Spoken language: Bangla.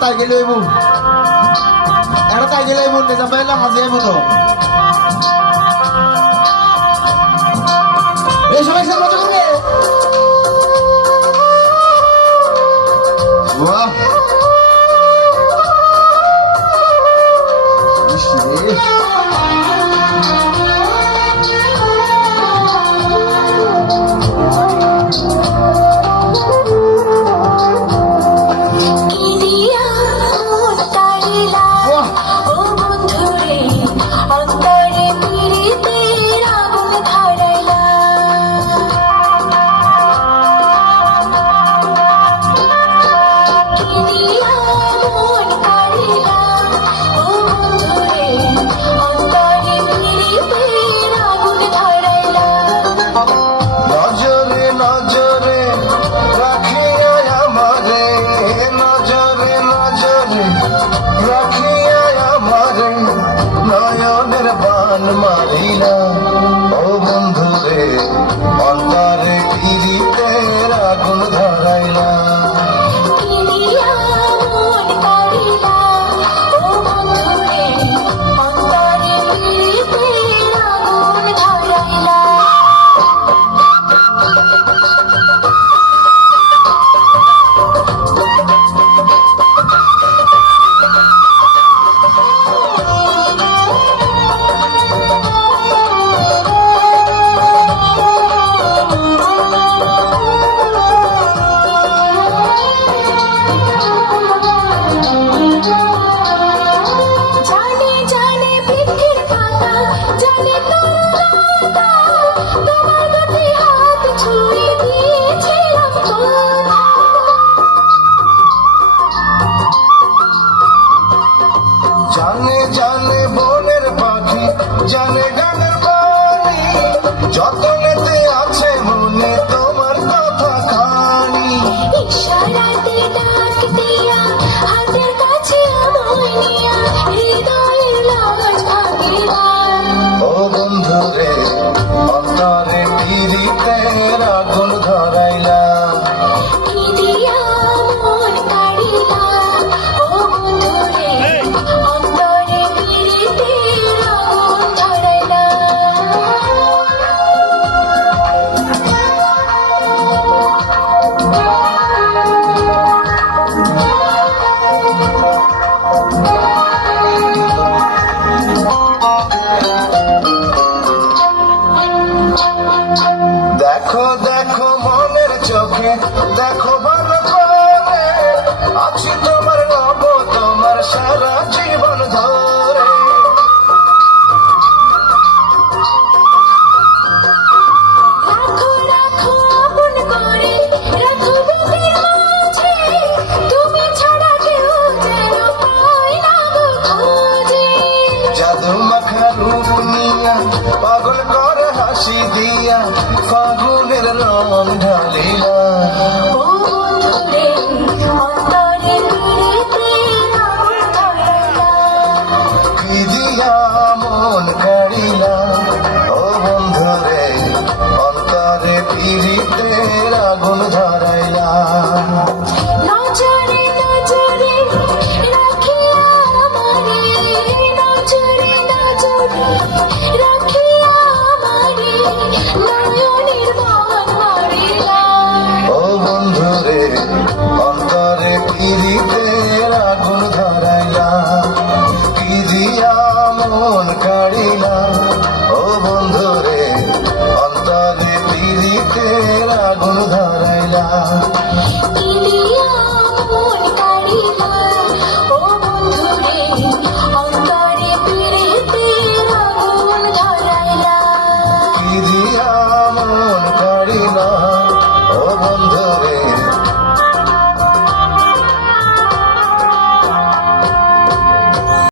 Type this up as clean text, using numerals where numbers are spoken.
তাই গেলে এবু এটা তাই গেলে এবু নে যাবে না মাঝে এবু তো এই সবাই সাথে মজা করবে বাহ মারিলা ও বন্ধু রে অন্তরে পিরিতে আগুন ধরাইলা জানে জানে বনের পাখি জানে গানের বাণী যতনেতে আছে মনে তোমার কথা খানি ইশারাতে ডাক দিয়া হাতের কাছে আমায় নিয়া হৃদয়ের লাজ ভাঙিলা ও বন্ধু রে অন্তরে পিরিতে আগুন ধরাইলা কি দিয়া মন কাড়িলা ও বন্ধু রে অন্তরে পিরিতে আগুন ধরাইলা দেখো দেখো মনের চোখে দেখো ভালো করে আছি তোমার নব তোমার সারা জীবন ধরে রাখো রাখো আপন করে রাখো বুকের মাঝে তুমি ছাড়া কেউ যেন পায় না গো খোঁজে জাদু মাখা রূপ নিয়া পাগল করে হাসি দিয়া ফাগুনের রং ঢালিলা ও বন্ধু রে অন্তরে পিরিতে আগুন ধরাইলা কি দিয়া মন কাড়িলা ও বন্ধু রে অন্তরে পিরিতে আগুন ধরাইলা নজরে নজরে রাখিয়া আমারে নজরে নজরে রাখিয়া আমারে নয়নের মন মারিলা ও বন্ধু রে অন্তরে পিরিতে আগুন ধরাইলা কি দিয়া মন কাড়িলা ও বন্ধু রে অন্তরে পিরিতে আগুন ধরাইলা ইলিয়া মন কাড়িলা ও বন্ধু রে অন্তরে পিরিতে আগুন ধরাইলা কি দিয়া মন কাড়িলা ও বন্ধু